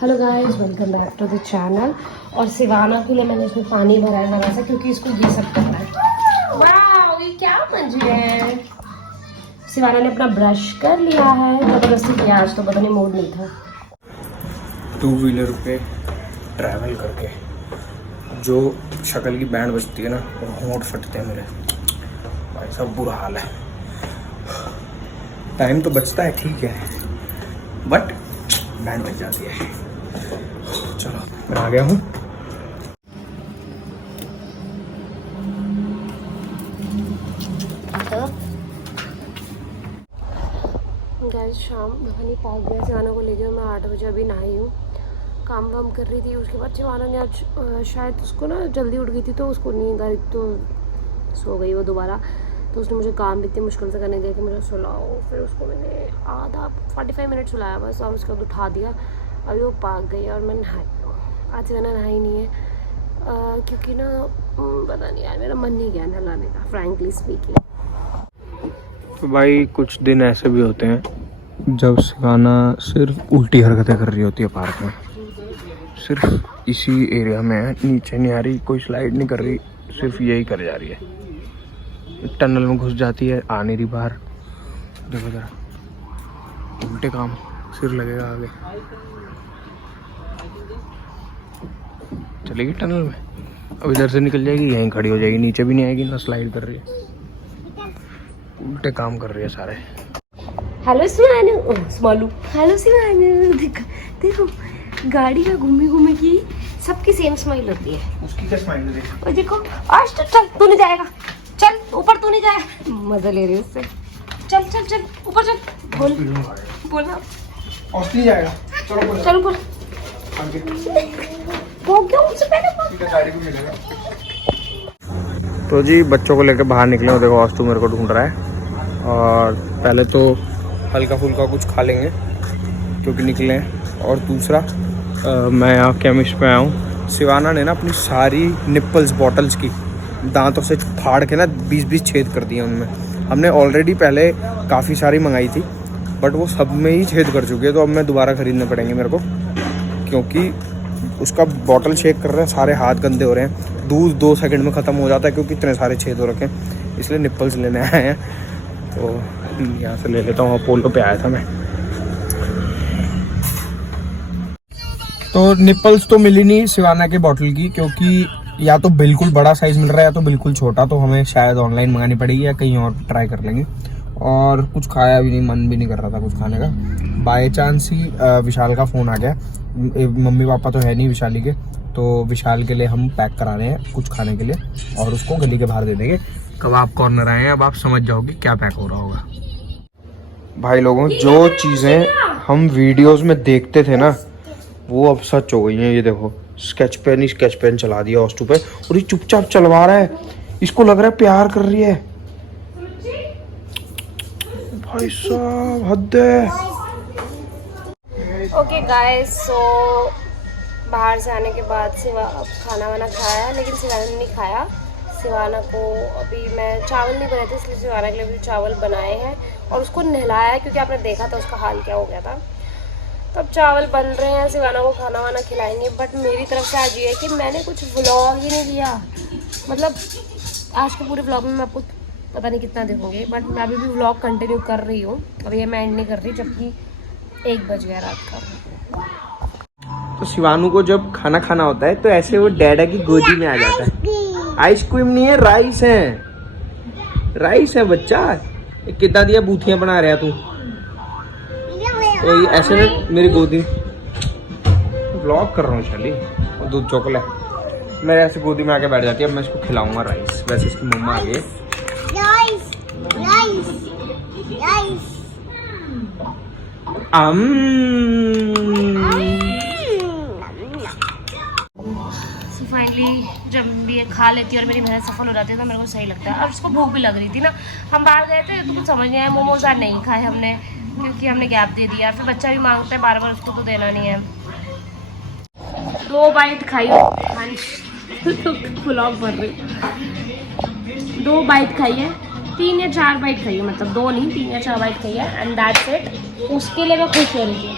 Hello guys, welcome back to the channel. और सिवाना के लिए मैंने इसमें पानी भरा है जरा सा, क्योंकि इसको ये सब करना है। वाह, ये क्या मंजी है। सिवाना ने अपना ब्रश कर लिया है, जबरदस्ती किया आज तो, पता नहीं मूड नहीं था। 2 व्हीलर पे ट्रैवल करके जो शक्ल की बैंड बजती है ना, वो होंठ फटते हैं मेरे भाई, सब बुरा हाल है। टाइम तो बचता है ठीक है, बट बैंड बज जाती है। चलो मैं आ गया हूँ। गाइस शाम भवानी पार्क गया, सिवाना को ले गया मैं 8 बजे, अभी नहाई हूँ। काम वाम कर रही थी, उसके बाद सिवाना ने आज शायद उसको ना जल्दी उठ गई थी तो उसको नींद आई तो सो गई वो दोबारा। तो उसने मुझे काम भी इतनी मुश्किल से करने दिया कि मुझे सुलाओ, फिर उसको मैंने आधा 45 मिनट सुलाया बस, और उसके बाद उठा दिया। अभी वो पार्क गई और मैं नहाई हूँ। आज मैंने नहाई नहीं है क्योंकि ना पता नहीं यार, मेरा मन नहीं गया नहलाने का, फ्रैंकली स्पीकिंग। तो भाई कुछ दिन ऐसे भी होते हैं जब सिवाना सिर्फ उल्टी हरकतें कर रही होती है पार्क में, सिर्फ इसी एरिया में है, नीचे नहीं आ रही, कोई स्लाइड नहीं कर रही, सिर्फ यही कर जा रही है। टनल में घुस जाती है, आ नहीं रही बाहर। देखो जरा, उल्टे काम, सिर लगेगा आगे। चलेगी टनल में, अब इधर से निकल जाएगी, यहीं खड़ी हो जाएगी, नीचे भी नहीं आएगी, ना स्लाइड कर रही है, उल्टे काम कर रही है सारे। हेलो सिवानू, स्मॉलू, हेलो सिवानू। देखो देखो, गाड़ी का घूमी घूमी की सबकी सेम स्माइल होती है। उसकी क्या स्माइल है? और देखो, आज तो चल, तू नहीं जाएगा, चल ऊपर, तू नहीं जाएगा। मजा ले रही है उससे। चल चल चल ऊपर चल, बोल बोलना, ऑस्ट्रेलिया जाएगा, चलो चल ऊपर। भाग गया मुझसे पहले। गाड़ी भी मिलेगा। तो जी बच्चों को लेकर बाहर निकले हो, देखो ऑस्टू मेरे को ढूंढ रहा है। और पहले तो हल्का फुल्का कुछ खा लेंगे क्योंकि निकले हैं। और दूसरा मैं यहाँ केमिस्ट पे आया हूँ। सिवाना ने ना अपनी सारी निप्पल्स बॉटल्स की दांतों से फाड़ के ना 20-20 छेद कर दिए उनमें। हमने ऑलरेडी पहले काफ़ी सारी मंगाई थी, बट वो सब में ही छेद कर चुकी है, तो अब मैं दोबारा ख़रीदने पड़ेंगे मेरे को, क्योंकि उसका बॉटल शेक कर रहे हैं, सारे हाथ गंदे हो रहे हैं, दूध 2 सेकंड में ख़त्म हो जाता है क्योंकि इतने सारे छेद हो रखे हैं। इसलिए निप्पल्स लेने आए हैं, तो यहाँ से ले लेता हूँ। अपोलो पे आया था मैं, तो निप्पल्स तो मिली नहीं सिवाना के बॉटल की, क्योंकि या तो बिल्कुल बड़ा साइज़ मिल रहा है या तो बिल्कुल छोटा, तो हमें शायद ऑनलाइन मंगानी पड़ेगी या कहीं और ट्राई कर लेंगे। और कुछ खाया भी नहीं, मन भी नहीं कर रहा था कुछ खाने का। बाय चांस ही विशाल का फ़ोन आ गया। मम्मी पापा तो है नहीं विशाली के, तो विशाल के लिए हम पैक करा रहे हैं कुछ खाने के लिए, और उसको गली के बाहर दे देंगे। कबाब कॉर्नर आए हैं, अब आप समझ जाओगे क्या पैक हो रहा होगा। भाई लोगों, जो चीज़ें हम वीडियोस में देखते थे ना, वो अब सच हो गई हैं। ये देखो, स्केच पेन चला दिया ऑस्टू पे, और ये चुपचाप चलवा रहा है। इसको लग रहा है प्यार कर रही है। भाई साहब हद है। ओके गाइस, सो बाहर से आने के बाद खाना वाना खाया, लेकिन सिवाना ने नहीं खाया। सिवाना को अभी मैं चावल नहीं बनाए थे, इसलिए सिवाना के लिए भी चावल बनाए हैं और उसको नहलाया है, क्योंकि आपने देखा था उसका हाल क्या हो गया था। तब चावल बन रहे हैं, सिवाना को खाना वाना खिलाएंगे। बट मेरी तरफ से आज ये है कि मैंने कुछ व्लॉग ही नहीं लिया। मतलब आज के पूरे व्लॉग में मैं आपको पता नहीं कितना देखूंगी, बट मैं अभी भी व्लॉग कंटिन्यू कर रही हूँ। अभी ये मैं एंड नहीं कर रही, जबकि 1 बज गया रात का। तो शिवानू को जब खाना खाना होता है तो ऐसे वो डैडा की गोदी में आ जाता है। आइसक्रीम नहीं है, राइस है, राइस है बच्चा। कितना दिया बूथियां बना रहा तू, तो ये ऐसे में मेरी गोदी ब्लॉग कर रहा हूँ शाली, और दूध चॉकलेट मेरे ऐसे गोदी में आके बैठ जाती है। अब मैं इसको खिलाऊंगा राइस। वैसे इसकी मम्मा आ गई। फाइनली जब भी ये खा लेती है और मेरी मेहनत सफल हो जाती है तो मेरे को सही लगता है। और उसको भूख भी लग रही थी ना, हम बाहर गए थे तो कुछ समझ नहीं आया, मोमोज आज नहीं खाए हमने क्योंकि हमने गैप दे दिया। फिर बच्चा भी मांगता है बार बार, उसको तो देना नहीं है। 2 बाइट खाई तो ब्लॉग बन रही, 2 बाइट खाई है 3 या 4 बाइट खाई है, मतलब 2 नहीं 3 या 4 बाइट खाई है एंड दैट्स इट। उसके लिए मैं खुश हो रही हूँ।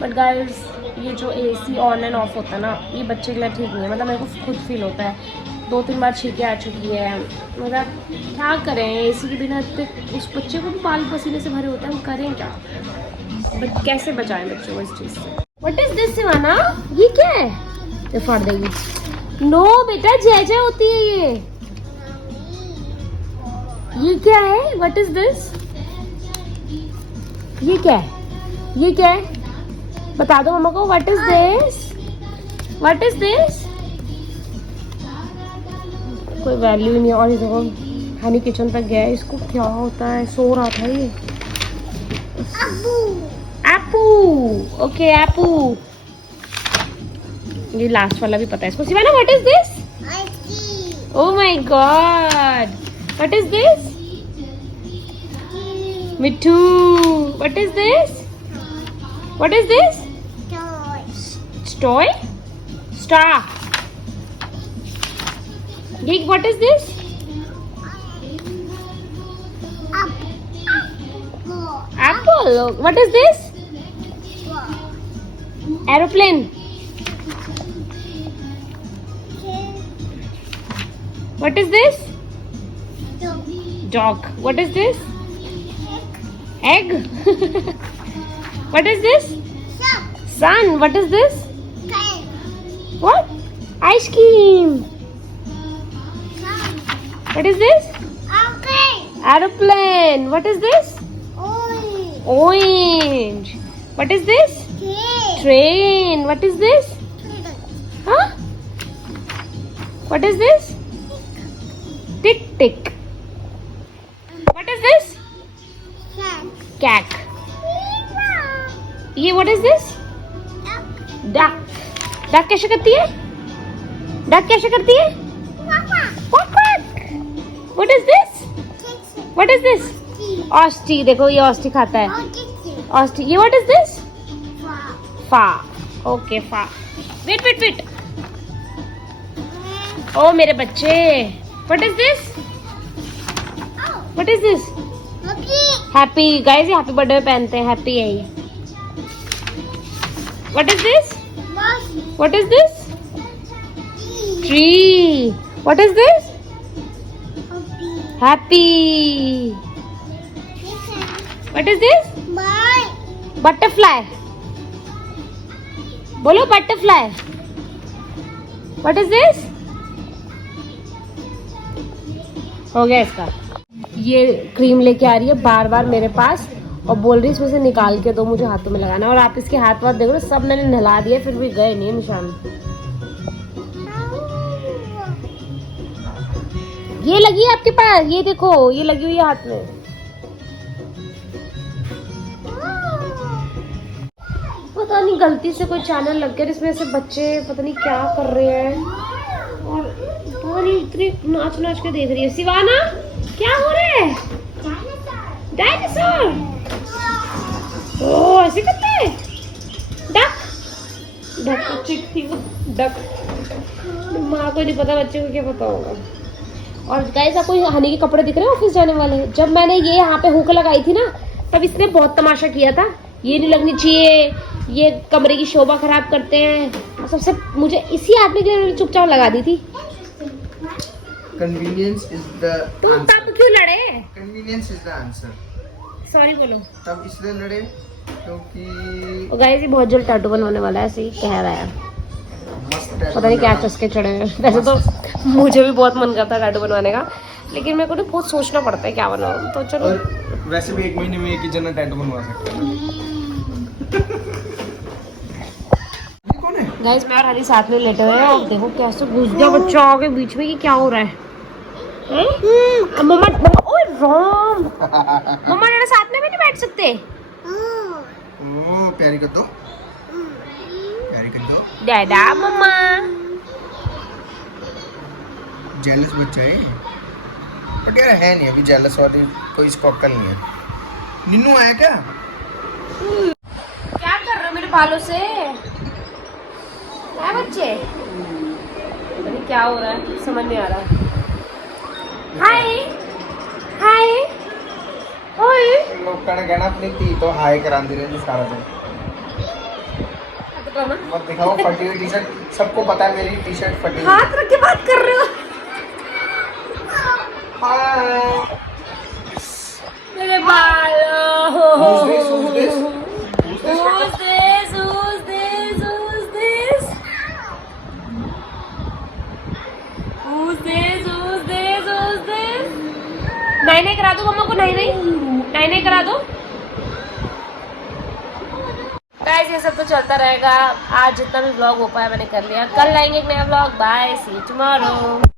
बट गाइस ये जो AC ऑन एंड ऑफ होता है ना, ये बच्चे के लिए ठीक नहीं है। मतलब मेरे को खुद फील होता है, 2-3 बार छींकें आ चुकी है। मतलब क्या करें, AC के बिना इतने उस बच्चे को भी बाल पसीने से भरे होते हैं, हम करें क्या? बट कैसे बचाएं बच्चों को इस चीज़ से? What is this Siwana? ये क्या है? ये फाड़ देगी। नो बेटा, जय जय होती है ये। ये क्या है? What is this? ये क्या है? ये क्या है? बता दो मम्मा को। What is this? What is this? कोई वैल्यू नहीं है। और ये देखो हनी किचन तक गया है, इसको क्या होता है? सो रहा था ये। एप्पू। ओके एप्पू। ये लास्ट वाला भी पता है इसको। Shivana what is this? Oh my God, what is this? Mittu, what is this? What is this? Toy? Star. ये what is this? Apple. What is this? Aeroplane. What is this? Dog. What is this? Egg. What is this? Sun. What is this? What? Ice cream. What is this? Aeroplane. What is this? Orange. What is this? Train. What is this? Huh? What is this? Tick tick. What is this? Cat. ये what is this? Duck. Duck कैसे करती है? Duck कैसे करती है? Quack quack. What is this? What is this? Ostrich. देखो ये ostrich खाता है। Ostrich. ये what is this? Fa. Okay fa. Wait wait wait. ओ मेरे बच्चे। What is this? What is this? Happy. Guys ये हैप्पी बर्थडे पहनते हैं, हैप्पी है ये। What is this? What is this? Tree. What is this? Happy. What is this? Butterfly. बोलो butterfly. What is this? हो गया इसका। ये क्रीम लेके आ रही है बार बार मेरे पास और बोल रही है इसमें से निकाल के दो, मुझे हाथों में लगाना। और आप इसके हाथ वाथ देखो, सब मैंने नहला दिया फिर भी गए नहीं निशान। ये लगी है आपके पास, ये देखो ये लगी हुई है हाथ में। पता नहीं गलती से कोई चैनल लग गया जिसमें से बच्चे पता नहीं क्या कर रहे हैं और पता नहीं इतनी नाच नाच के देख रही है। सिवाना क्या हो रहा है? डायनासोर। ओ ऐसे करते हैं। डक। डक तो चिक थी वो, डक। माँ को नहीं पता, बच्चे को क्या पता होगा। और गाइस आपको हनी के कपड़े दिख रहे हैं ऑफिस जाने वाले? जब मैंने ये यहाँ पे हुक लगाई थी ना, तब इसने बहुत तमाशा किया था, ये नहीं लगनी चाहिए, ये कमरे की शोभा खराब करते हैं। सबसे मुझे इसी आदमी के लिए चुपचाप लगा दी थी। Convenience is the तुम answer. तब क्यों लड़े? Convenience is the answer. Sorry बोलो। तब इसलिए लड़े क्योंकि गाइस ये बहुत जल्द टैटू बनवाने वाला है, ऐसे ही कह रहा है। मस्त पता नहीं क्या चस्के चढ़े हैं। वैसे तो मुझे भी बहुत मन करता है टैटू बनवाने का, लेकिन मेरे को ना बहुत सोचना पड़ता है क्या बनाऊं। तो चलो, और वैसे भी 1 महीने में एक ही जना टैटू बनवा सकते हैं। कौन है? गाइस मैं और हनी साथ में लेटे हुए हैं और देखो कैसे घुस गया बच्चा आगे बीच में कि क्या हो रहा है। मम्मा ओए राम, मम्मा मेरे साथ में भी नहीं बैठ सकते? ओ प्यारी कर दो, प्यारी कर दो। डैडा मम्मा। जेलस बच्चा है, बट यार है नहीं अभी जेलस वाली कोई इसको अक्ल नहीं है। निन्नू आया क्या? क्या कर रहे हो मेरे बालों से? क्या बच्चे? पता नहीं क्या हो रहा है, समझ नहीं आ रहा। हाय हाय ओए लोग कहना अपनी धी तो हाय करांदी रहती सारा दिन। मत दिखाओ फटी हुई टी शर्ट, सबको पता है मेरी टी शर्ट फटी हुई। हाथ रख के बात कर रहे हो। हाय। मेरे बाल Who's this? Who's this? Who's this? Who's this? Who's this? Who's this? Who's this? Who's this? Who's this? नहीं नहीं करा दो मम्मा को, नहीं नहीं करा दो। गाइस ये सब तो चलता रहेगा, आज जितना भी व्लॉग हो पाया मैंने कर लिया, कल लाएंगे एक नया vlog. Bye, see you tomorrow.